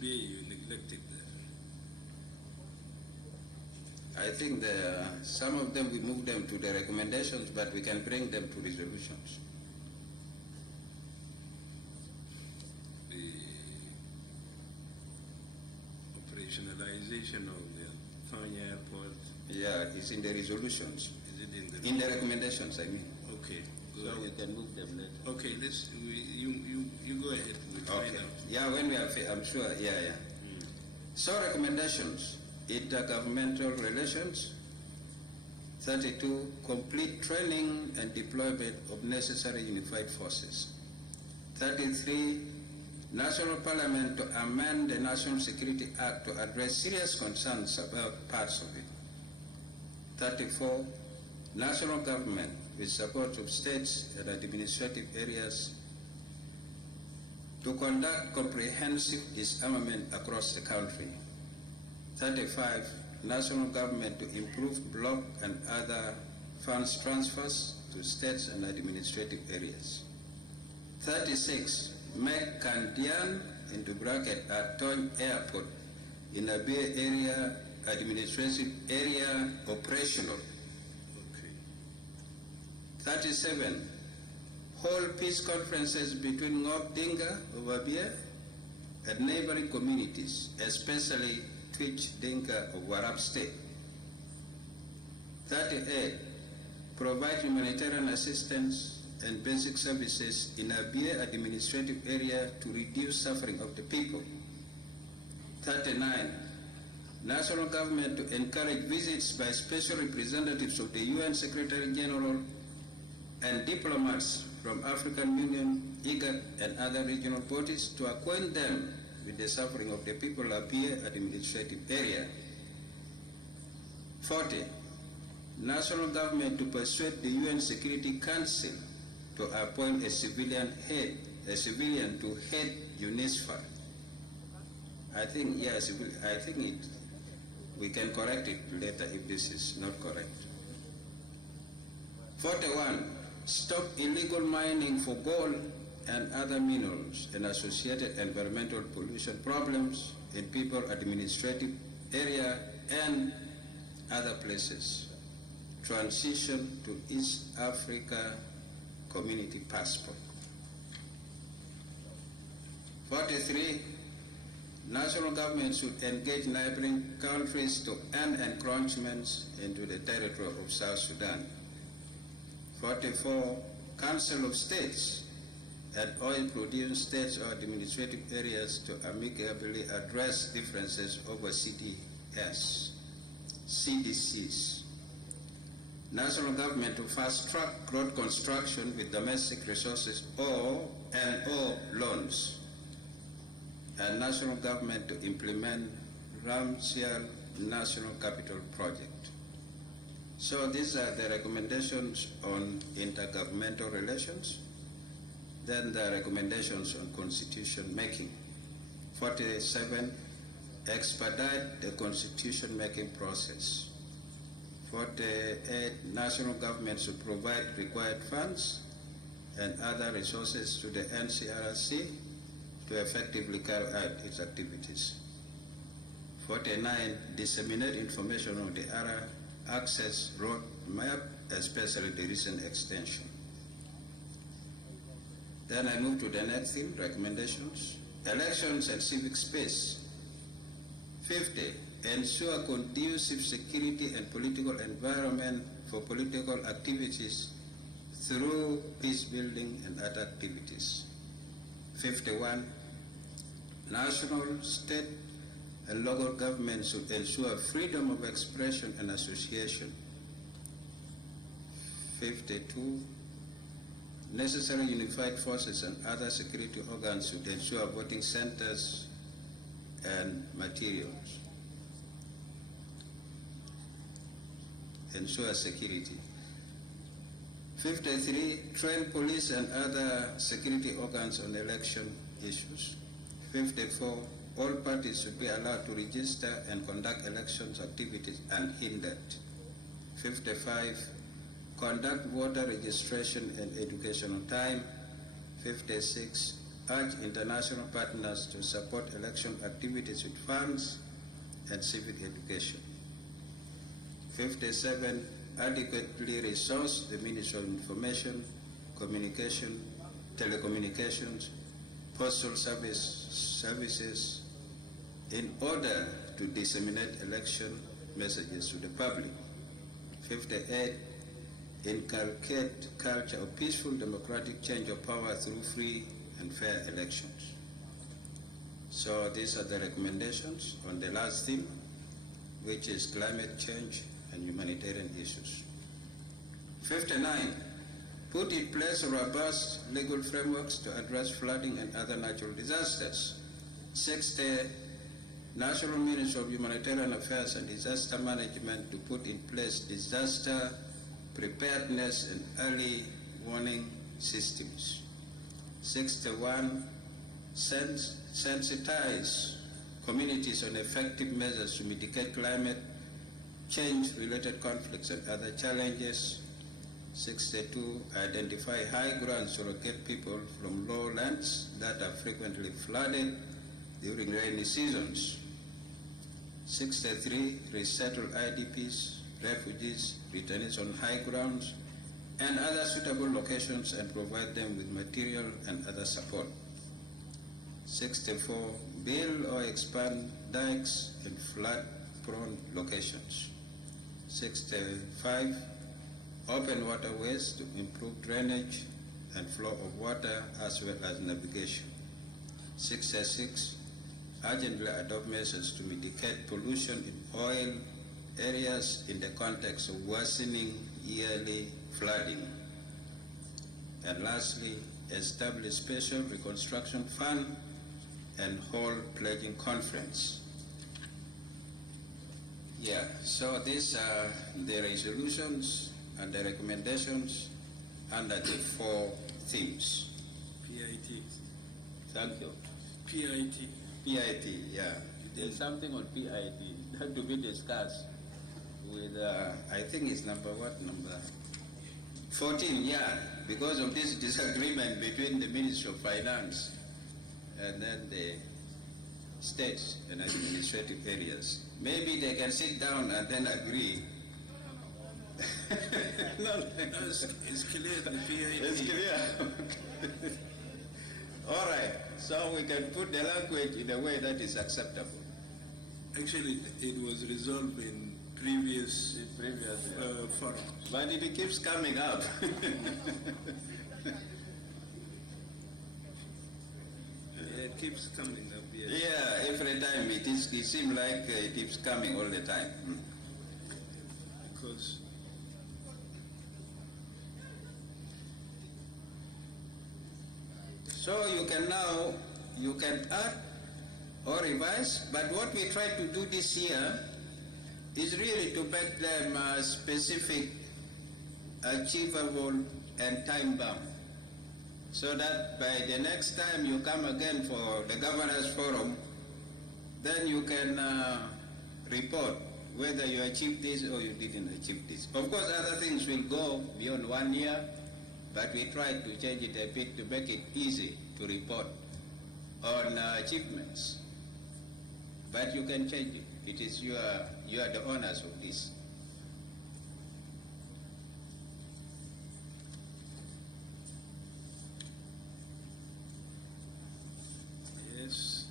Abia, you neglected that. I think some of them we move them to the recommendations, but we can bring them to resolutions. The operationalization of the Tanya Airport. Yeah, it's in the resolutions. Is it in the recommendations? I mean. Okay. So we can move them later. Okay, you go ahead. We'll find out. Yeah, when we are, I'm sure. Yeah. So recommendations: intergovernmental relations. 32, complete training and deployment of necessary unified forces. 33, National Parliament to amend the National Security Act to address serious concerns about parts of it. 34, national government with support of states and administrative areas to conduct comprehensive disarmament across the country. 35, national government to improve block and other funds transfers to states and administrative areas. 36, make Kandian into bracket Atong Airport in a Bay Area administrative area operational. Okay. 37, hold peace conferences between Ngob Dinga of Abia and neighboring communities, especially Twitch Dinka of Warab State. 38, provide humanitarian assistance and basic services in Abia administrative area to reduce suffering of the people. 39, national government to encourage visits by special representatives of the UN Secretary General and diplomats from African Union, IGAD, and other regional bodies to acquaint them with the suffering of the people of Abia administrative area. 40, national government to persuade the UN Security Council to appoint a civilian to head UNISFA. I think, yes, we can correct it later if this is not correct. 41, stop illegal mining for gold and other minerals and associated environmental pollution problems in people administrative area and other places. Transition to East Africa Community Passport. 43, national government should engage neighboring countries to end encroachments into the territory of South Sudan. 44, Council of States and oil-producing states or administrative areas to amicably address differences over CDCs. National government to fast-track road construction with domestic resources or loans. And national government to implement Ramsar National Capital Project. So these are the recommendations on intergovernmental relations. Then the recommendations on constitution making. 47, expedite the constitution making process. 48, national government should provide required funds and other resources to the NCRC to effectively carry out its activities. 49, disseminate information on the R-ARCSS roadmap, especially the recent extension. Then I move to the next theme, recommendations. Elections and civic space. 50, ensure conducive security and political environment for political activities through peace building and other activities. 51, national, state, and local governments should ensure freedom of expression and association. 52, necessary unified forces and other security organs should ensure voting centers and materials. Ensure security. 53, train police and other security organs on election issues. 54, all parties should be allowed to register and conduct elections activities unhindered. 55, conduct voter registration and education on time. 56, urge international partners to support election activities with funds and civic education. 57, adequately resource the Ministry of Information, Communication, Telecommunications, Postal Services in order to disseminate election messages to the public. 58, inculcate culture of peaceful democratic change of power through free and fair elections. So these are the recommendations on the last theme, which is climate change and humanitarian issues. 59, put in place robust legal frameworks to address flooding and other natural disasters. 60, National Ministry of Humanitarian Affairs and Disaster Management to put in place disaster preparedness and early warning systems. 61, sensitize communities on effective measures to mitigate climate change-related conflicts and other challenges. 62, identify high grounds to locate people from lowlands that are frequently flooded during rainy seasons. 63, resettle IDPs, refugees, returnees on high grounds and other suitable locations and provide them with material and other support. 64, build or expand dikes in flood-prone locations. 65, open waterways to improve drainage and flow of water as well as navigation. 66, urgently adopt measures to mitigate pollution in oil areas in the context of worsening yearly flooding. And lastly, establish special reconstruction fund and hold pledging conference. Yeah, so these are the resolutions and the recommendations under the 4 themes. PIT. Thank you. PIT. PIT, yeah. There's something on PIT that to be discussed with, I think it's number 14, yeah, because of this disagreement between the Ministry of Finance and then the states and administrative areas. Maybe they can sit down and then agree. No, it's clear, the PIT. It's clear. All right, so we can put the language in a way that is acceptable. Actually, it was resolved in previous forums. But it keeps coming up. It keeps coming up, yes. Yeah, every time it seems like it keeps coming all the time. Because so you can add or revise, but what we try to do this year is really to make them specific, achievable, and time-bound, so that by the next time you come again for the Governors Forum, then you can report whether you achieved this or you didn't achieve this. Of course, other things will go beyond 1 year, but we try to change it a bit to make it easy to report on achievements. But you can change it. It is you are the owners of this. yes.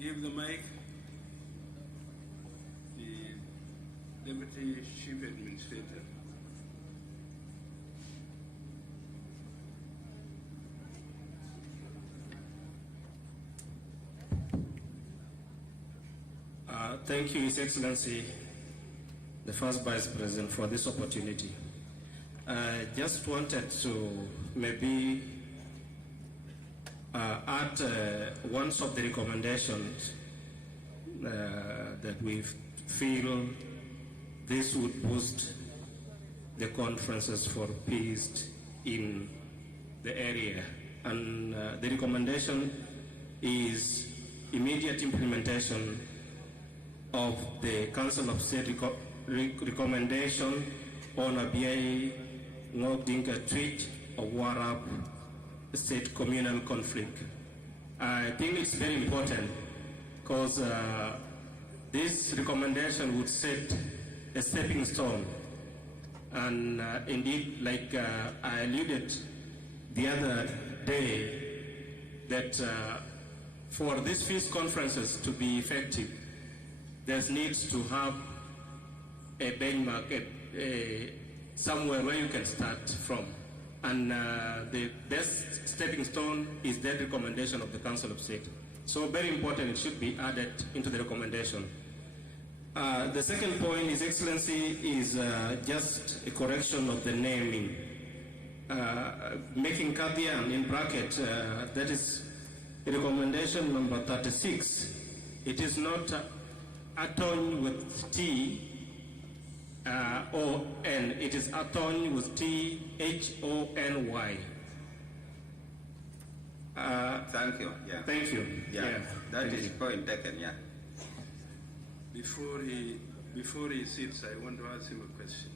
Give the mic. The Deputy Chief Administrator. Thank you, His Excellency, the First Vice President, for this opportunity. I just wanted to maybe add one of the recommendations that we feel this would boost the conferences for peace in the area. And the recommendation is immediate implementation of the Council of State recommendation on a BIA Ngok tweet of Warab state communal conflict. I think it's very important because this recommendation would set a stepping stone. And indeed, like I alluded the other day, that for these peace conferences to be effective, there needs to have a benchmark, somewhere where you can start from. And the best stepping stone is that recommendation of the Council of State. So very important, it should be added into the recommendation. The second point, His Excellency, is just a correction of the naming. Making Kadian in bracket, that is recommendation number 36. It is not Aton with T O N, it is Aton with T H O N Y. Thank you. Yeah. Thank you. Yeah. That is point taken. Yeah. Before he sits, I want to ask him a question.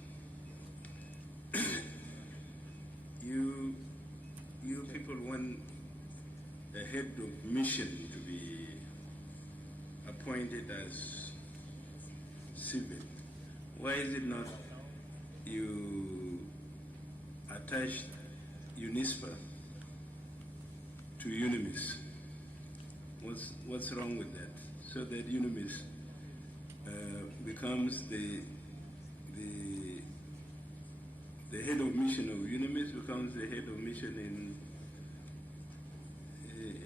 You people want a head of mission to be appointed as civil. Why is it not you attach UNISPA to UNIMIS? What's wrong with that? So that UNIMIS becomes the head of mission of UNIMIS becomes the head of mission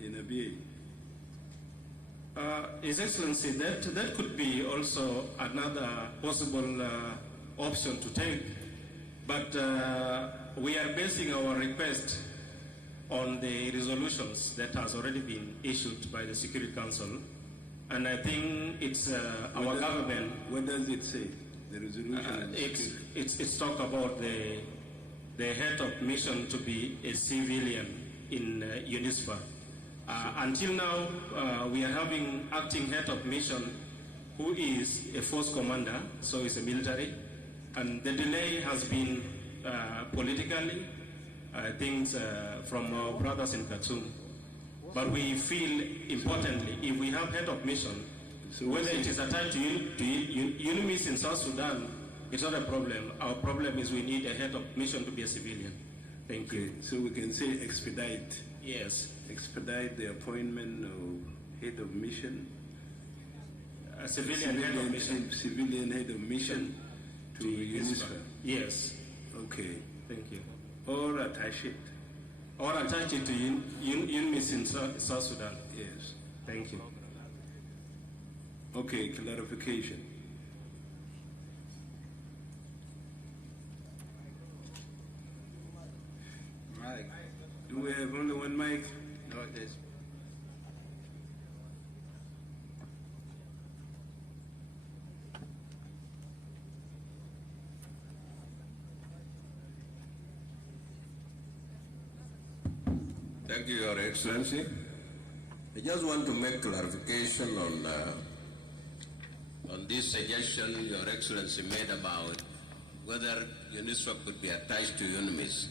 in ABA. His Excellency, that could be also another possible option to take, but we are basing our request on the resolutions that has already been issued by the Security Council, and I think it's our government. What does it say? The resolution. It's talked about the head of mission to be a civilian in UNISPA. Until now, we are having acting head of mission who is a force commander, so he's a military, and the delay has been politically, I think, from our brothers in Khartoum. But we feel, importantly, if we have head of mission, so whether it is attached to UNIMIS in South Sudan, it's not a problem. Our problem is we need a head of mission to be a civilian. Thank you. So we can say expedite. Yes. Expedite the appointment of head of mission. A civilian head of mission. Civilian head of mission to UNISPA. Yes. Okay. Thank you. Or attach it. Or attach it to UNIMIS in South Sudan. Yes. Thank you. Okay, clarification. Mike. Do we have only one mic? No, it is. Thank you, Your Excellency. I just want to make clarification on this suggestion Your Excellency made about whether UNISWA could be attached to UNIMIS.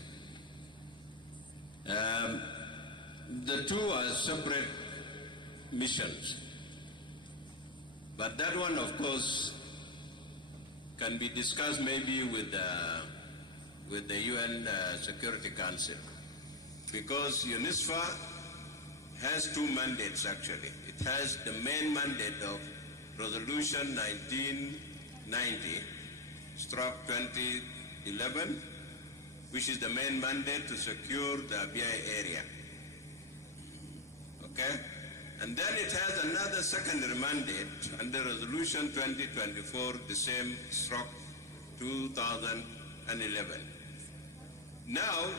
The two are separate missions, but that one, of course, can be discussed maybe with the UN Security Council, because UNISWA has two mandates actually. It has the main mandate of Resolution 1990/2011, which is the main mandate to secure the Abyei area. Okay? And then it has another secondary mandate under Resolution 2024, the same /2011. Now,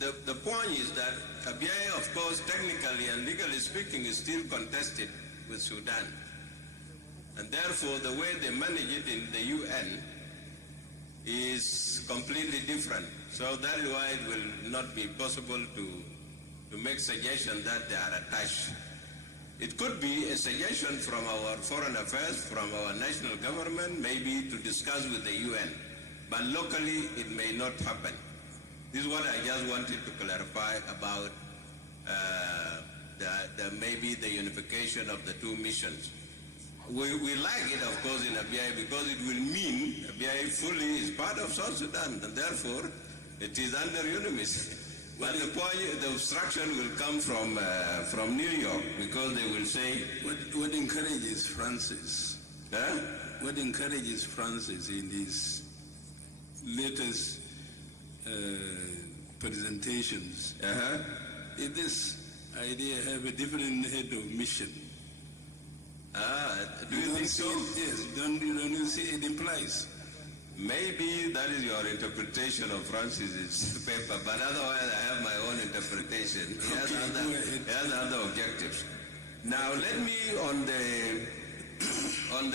the point is that Abyei, of course, technically and legally speaking, is still contested with Sudan. And therefore, the way they manage it in the UN is completely different. So that is why it will not be possible to make suggestions that they are attached. It could be a suggestion from our foreign affairs, from our national government, maybe to discuss with the UN. But locally, it may not happen. This is what I just wanted to clarify about maybe the unification of the two missions. We like it, of course, in Abyei because it will mean Abyei fully is part of South Sudan, and therefore it is under UNMISS. But the obstruction will come from New York because they will say... What encourages Francis? Huh? What encourages Francis in his latest presentations is this idea have a different head of mission. Do you think so? Yes, don't you see it implies? Maybe that is your interpretation of Francis's paper, but otherwise I have my own interpretation. He has other objectives. Now let me, on the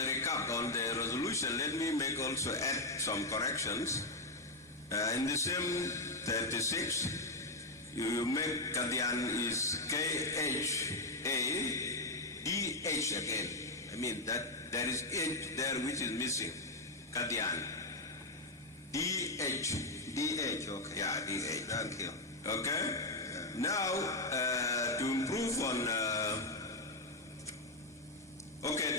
recap, on the resolution, let me also add some corrections. In the same 36, you make Kadian is K-H-A-D-H again. I mean, that there is H there which is missing. Kadian. D-H. D-H, okay. Yeah, D-H. Thank you. Okay? Yeah. Now, to improve on... okay,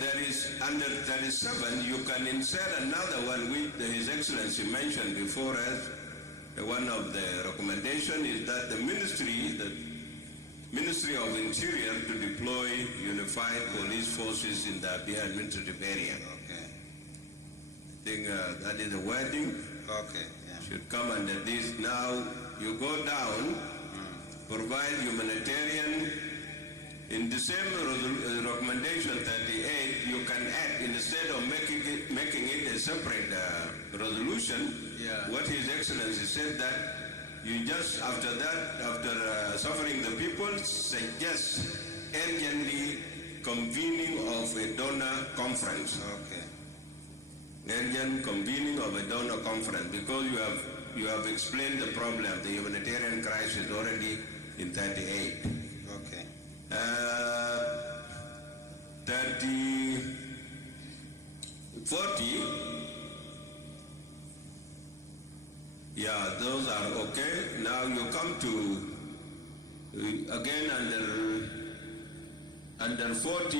there is under 37, you can insert another one which His Excellency mentioned before us. One of the recommendations is that the Ministry of Interior to deploy unified police forces in the Abyei administrative area. Okay. I think that is the wording. Okay. Yeah. Should come under this. Now, you go down, provide humanitarian. In the same recommendation 38, you can add, instead of making it a separate resolution, what His Excellency said that you just, after that, after suffering the people, suggest urgently convening of a donor conference. Okay. Urgent convening of a donor conference, because you have explained the problem, the humanitarian crisis already in 38. Okay. 40, yeah, those are okay. Now you come to, again under 40,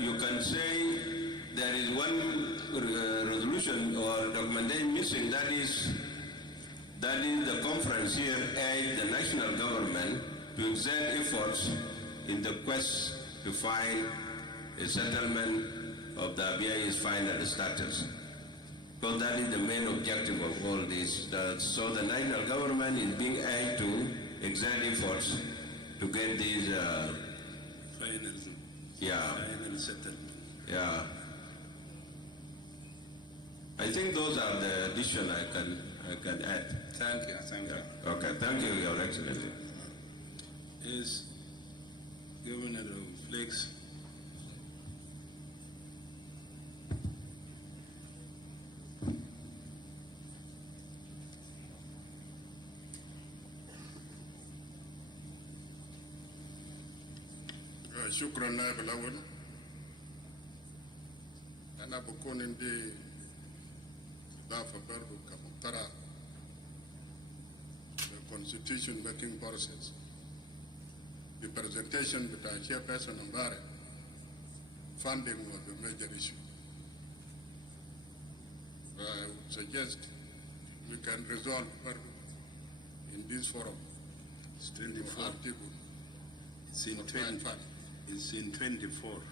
you can say there is one resolution or documentation missing, that is the conference here urged the national government to exert efforts in the quest to find a settlement of the Abyei's final status. Because that is the main objective of all this. So the national government is being urged to exert efforts to get these Final settlement. Yeah. I think those are the addition I can add. Thank you. Thank you. Okay, thank you, Your Excellency. Is Governor of Flex. شكرا نائب الأول. أنا بكون عندي إضافة برضو كمقترح the constitution making process. The presentation بتاع chairperson امبارح funding was the major issue. I would suggest we can resolve برضو in this forum. It's 24. Article. It's in 20. It's in 24.